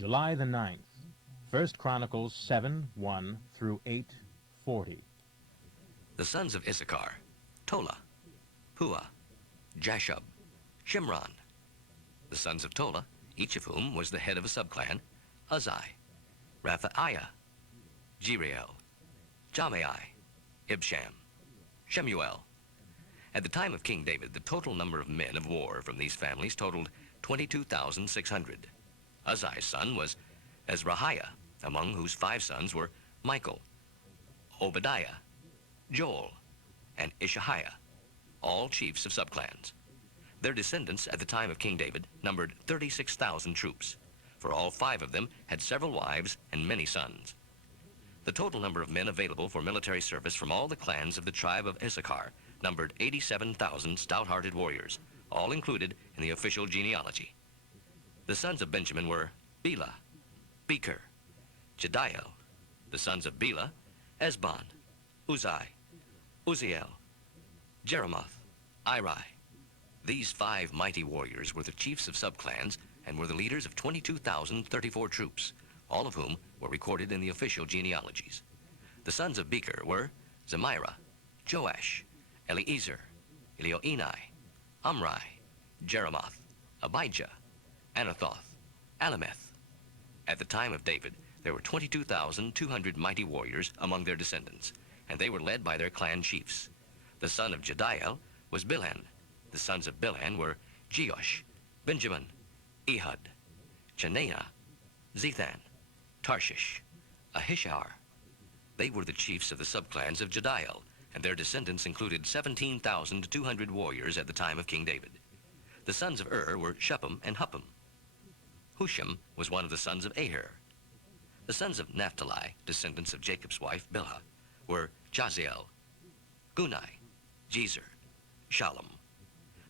July the 9th, 1 Chronicles 7:1 through 8:40. The sons of Issachar, Tola, Puah, Jashub, Shimron. The sons of Tola, each of whom was the head of a subclan, Uzai, Raphaiah, Jeriel, Jamai, Ibsham, Shemuel. At the time of King David, the total number of men of war from these families totaled 22,600. Uzai's son was Ezrahiah, among whose 5 sons were Michael, Obadiah, Joel, and Ishahiah, all chiefs of subclans. Their descendants at the time of King David numbered 36,000 troops, for all 5 of them had several wives and many sons. The total number of men available for military service from all the clans of the tribe of Issachar numbered 87,000 stout-hearted warriors, all included in the official genealogy. The sons of Benjamin were Bela, Becher, Jediel. The sons of Bela, Esbon, Uzai, Uziel, Jeremoth, Iri. These 5 mighty warriors were the chiefs of subclans and were the leaders of 22,034 troops, all of whom were recorded in the official genealogies. The sons of Becher were Zemira, Joash, Eliezer, Elioenai, Amri, Jeremoth, Abijah, Anathoth, Alemeth. At the time of David, there were 22,200 mighty warriors among their descendants, and they were led by their clan chiefs. The son of Jediel was Bilhan. The sons of Bilhan were Jeosh, Benjamin, Ehud, Chenaanah, Zethan, Tarshish, Ahishar. They were the chiefs of the subclans of Jediel, and their descendants included 17,200 warriors at the time of King David. The sons of were Shuppim and Huppim. Husham was one of the sons of Aher. The sons of Naphtali, descendants of Jacob's wife Bilhah, were Jaziel, Gunai, Jezer, Shalom.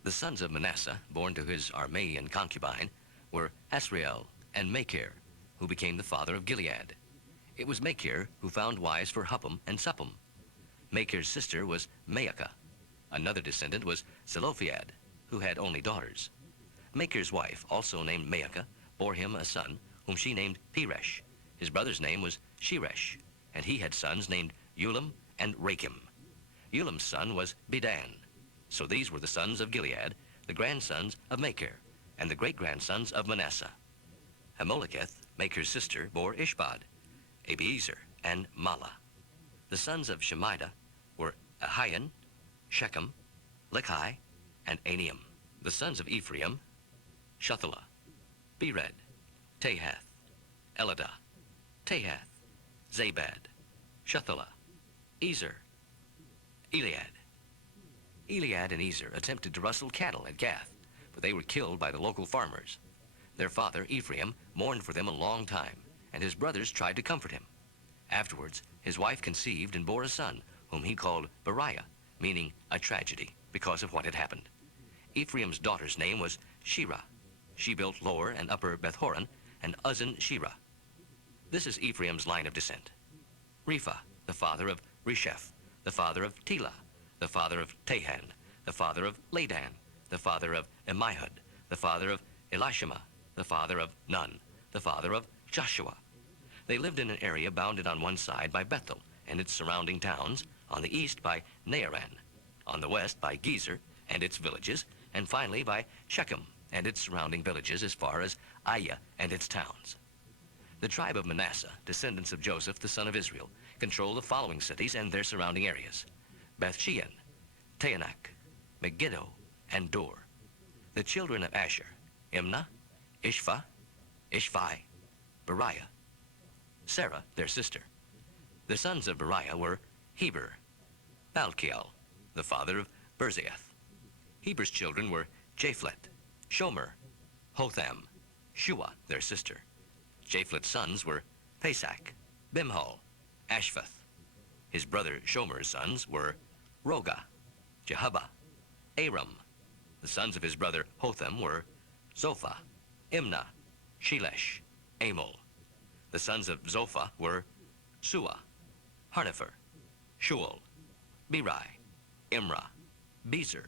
The sons of Manasseh, born to his Aramean concubine, were Asriel and Machir, who became the father of Gilead. It was Machir who found wives for Huppim and Suppim. Machir's sister was Maacah. Another descendant was Zelophehad, who had only daughters. Machir's wife, also named Maacah, bore him a son, whom she named Peresh. His brother's name was Sheresh, and he had sons named Ulam and Rakim. Ulam's son was Bedan. So these were the sons of Gilead, the grandsons of Machir, and the great-grandsons of Manasseh. Hamoleketh, Machir's sister, bore Ishbad, Abiezer, and Mala. The sons of Shemida were Ahian, Shechem, Lechi, and Aniam. The sons of Ephraim, Shuthelah, Bered, Tahath, Eladah, Tahath, Zabad, Shuthelah, Ezer, Eliad. Eliad and Ezer attempted to rustle cattle at Gath, but they were killed by the local farmers. Their father, Ephraim, mourned for them a long time, and his brothers tried to comfort him. Afterwards, his wife conceived and bore a son, whom he called Beriah, meaning a tragedy, because of what had happened. Ephraim's daughter's name was Shirah. She built Lower and Upper Beth-horon and Uzzan-Shirah. This is Ephraim's line of descent. Repha, the father of Resheph, the father of Telah, the father of Tahan, the father of Ladan, the father of Ammihud, the father of Elishama, the father of Nun, the father of Joshua. They lived in an area bounded on one side by Bethel and its surrounding towns, on the east by Naaran, on the west by Gezer and its villages, and finally by Shechem and its surrounding villages as far as Aiah and its towns. The tribe of Manasseh, descendants of Joseph, the son of Israel, control the following cities and their surrounding areas: Beth-shean, Taanach, Megiddo, and Dor. The children of Asher, Imnah, Ishva, Ishvi, Beriah, Sarah, their sister. The sons of Beriah were Heber, Balkiel, the father of Berzeath. Heber's children were Japhlet, Shomer, Hotham, Shua, their sister. Japhlet's sons were Pesach, Bimhal, Ashvath. His brother Shomer's sons were Roga, Jehubbah, Aram. The sons of his brother Hotham were Zophah, Imnah, Shelesh, Amol. The sons of Zophah were Suah, Harnepher, Shual, Beri, Imrah, Bezer,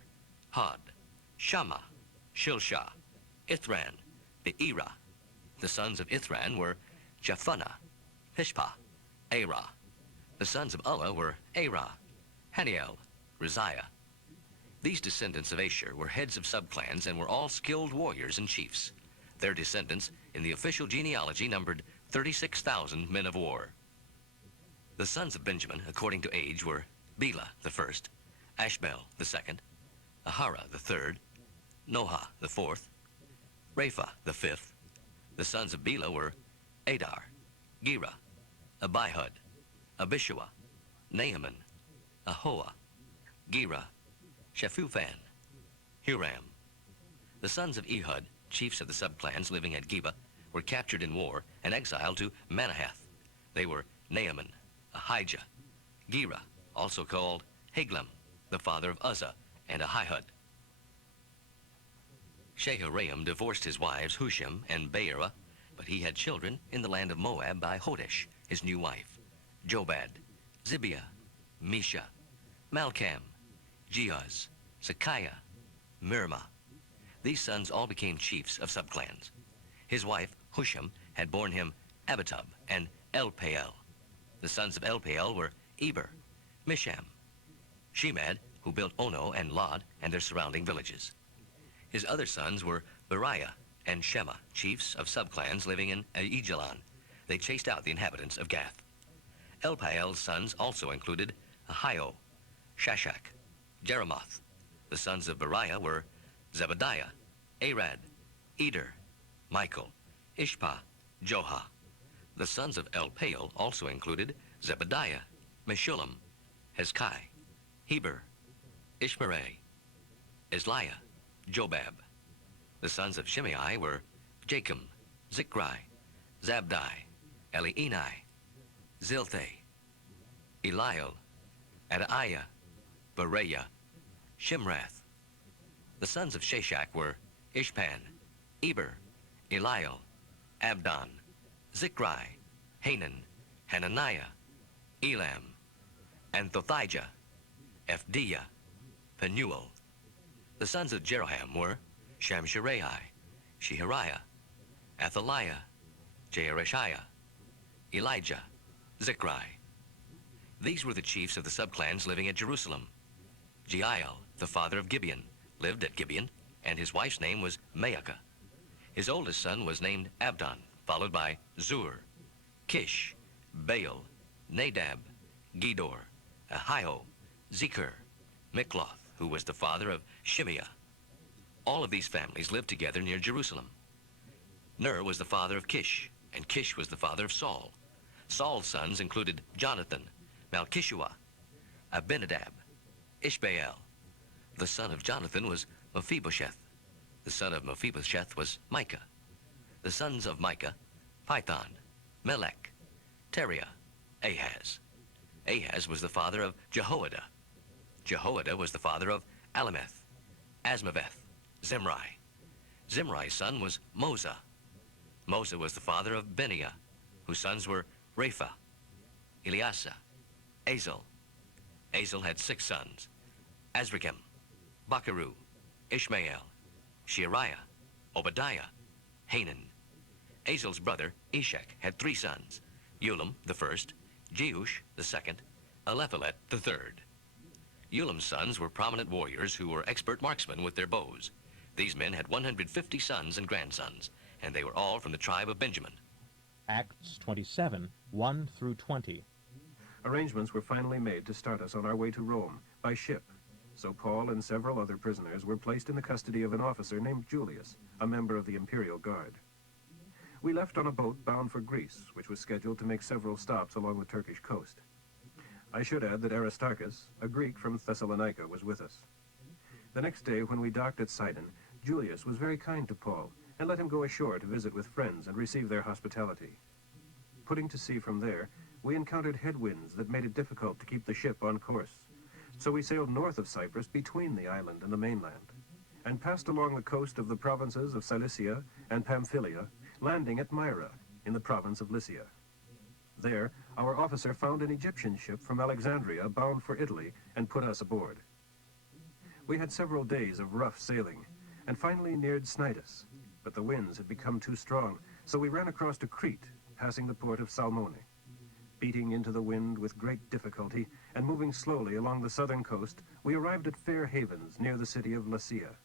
Had, Shammah, Shilshah, Ithran, Beerah, The sons of Ithran were Japhunnah, Pishpah, Arah. The sons of Ulla were Arah, Haniel, Raziah. These descendants of Asher were heads of subclans and were all skilled warriors and chiefs. Their descendants in the official genealogy numbered 36,000 men of war. The sons of Benjamin, according to age, were Bela the first, Ashbel the second, Ahara the third, Noha the fourth, Rapha the fifth. The sons of Bela were Adar, Gera, Abihud, Abishua, Naaman, Ahoah, Gera, Shephuphan, Huram. The sons of Ehud, chiefs of the subclans living at Geba, were captured in war and exiled to Manahath. They were Naaman, Ahijah, Gera, also called Haglam, the father of Uzzah, and Ahihud. Shaharaim divorced his wives Hushim and Beerah, but he had children in the land of Moab by Hodesh, his new wife, Jobad, Zibiah, Misha, Malcham, Jeuz, Sakiah, Mirmah. These sons all became chiefs of subclans. His wife, Hushim, had borne him Abitub and Elpael. The sons of Elpael were Eber, Misham, Shemad, who built Ono and Lod and their surrounding villages. His other sons were Beriah and Shema, chiefs of subclans living in Aijalon. They chased out the inhabitants of Gath. Elpael's sons also included Ahio, Shashak, Jeremoth. The sons of Beriah were Zebediah, Arad, Eder, Michael, Ishpah, Joha. The sons of Elpael also included Zebediah, Meshullam, Hezkai, Heber, Ishmerai, Isliah, Jobab. The sons of Shimei were Jachim, Zichri, Zabdi, Elienai, Zilthai, Eliel, Adaiah, Bereah, Shimrath. The sons of Shashak were Ishpan, Eber, Eliel, Abdon, Zichri, Hanan, Hananiah, Elam, Anthothijah, Ephdiah, Penuel. The sons of Jeroham were Shamsherai, Shehariah, Athaliah, Jeareshiah, Elijah, Zichri. These were the chiefs of the subclans living at Jerusalem. Jeiel, the father of Gibeon, lived at Gibeon, and his wife's name was Maacah. His oldest son was named Abdon, followed by Zur, Kish, Baal, Nadab, Gedor, Ahio, Zechar, Mikloth, who was the father of Shimeah. All of these families lived together near Jerusalem. Ner was the father of Kish, and Kish was the father of Saul. Saul's sons included Jonathan, Malchishua, Abinadab, Ishbaal. The son of Jonathan was Mephibosheth. The son of Mephibosheth was Micah. The sons of Micah, Python, Melech, Teriah, Ahaz. Ahaz was the father of Jehoiada. Jehoiada was the father of Alameth, Asmaveth, Zimri. Zimri's son was Mosa. Mosa was the father of Beniah, whose sons were Rapha, Eliasa, Azel. Azel had 6 sons, Azrikam, Bakaru, Ishmael, Sheariah, Obadiah, Hanan. Azel's brother, Eshek, had 3 sons, Ulam the first, Jeush the second, Eliphalet the third. Ulam's sons were prominent warriors who were expert marksmen with their bows. These men had 150 sons and grandsons, and they were all from the tribe of Benjamin. Acts 27, 1 through 20. Arrangements were finally made to start us on our way to Rome by ship, so Paul and several other prisoners were placed in the custody of an officer named Julius, a member of the Imperial Guard. We left on a boat bound for Greece, which was scheduled to make several stops along the Turkish coast. I should add that Aristarchus, a Greek from Thessalonica, was with us. The next day, when we docked at Sidon, Julius was very kind to Paul and let him go ashore to visit with friends and receive their hospitality. Putting to sea from there, we encountered headwinds that made it difficult to keep the ship on course, so we sailed north of Cyprus between the island and the mainland, and passed along the coast of the provinces of Cilicia and Pamphylia, landing at Myra in the province of Lycia. There, our officer found an Egyptian ship from Alexandria bound for Italy and put us aboard. We had several days of rough sailing and finally neared Cnidus, but the winds had become too strong, so we ran across to Crete, passing the port of Salmone. Beating into the wind with great difficulty and moving slowly along the southern coast, we arrived at Fair Havens near the city of Lasea.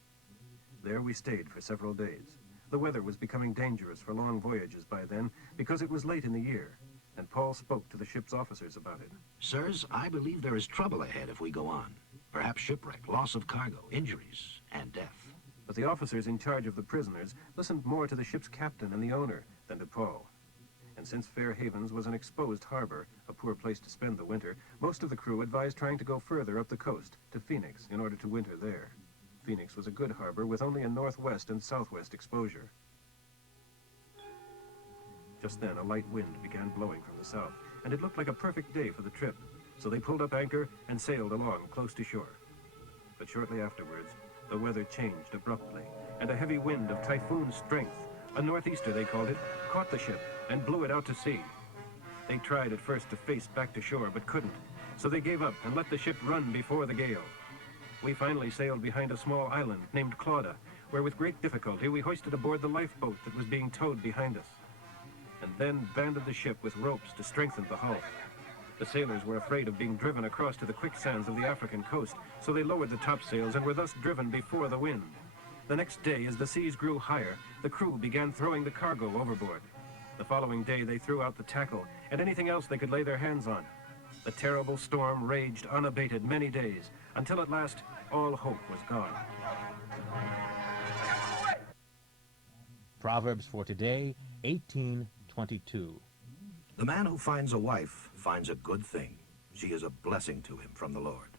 There we stayed for several days. The weather was becoming dangerous for long voyages by then because it was late in the year, and Paul spoke to the ship's officers about it. Sirs, I believe there is trouble ahead if we go on. Perhaps shipwreck, loss of cargo, injuries, and death. But the officers in charge of the prisoners listened more to the ship's captain and the owner than to Paul. And since Fair Havens was an exposed harbor, a poor place to spend the winter, most of the crew advised trying to go further up the coast, to Phoenix, in order to winter there. Phoenix was a good harbor with only a northwest and southwest exposure. Just then, a light wind began blowing from the south, and it looked like a perfect day for the trip. So they pulled up anchor and sailed along close to shore. But shortly afterwards, the weather changed abruptly, and a heavy wind of typhoon strength, a northeaster they called it, caught the ship and blew it out to sea. They tried at first to face back to shore, but couldn't, so they gave up and let the ship run before the gale. We finally sailed behind a small island named Clauda, where with great difficulty we hoisted aboard the lifeboat that was being towed behind us, and then banded the ship with ropes to strengthen the hull. The sailors were afraid of being driven across to the quicksands of the African coast, so they lowered the topsails and were thus driven before the wind. The next day, as the seas grew higher, the crew began throwing the cargo overboard. The following day, they threw out the tackle and anything else they could lay their hands on. The terrible storm raged unabated many days, until at last all hope was gone. Proverbs for today, 18:22. The man who finds a wife finds a good thing. She is a blessing to him from the Lord.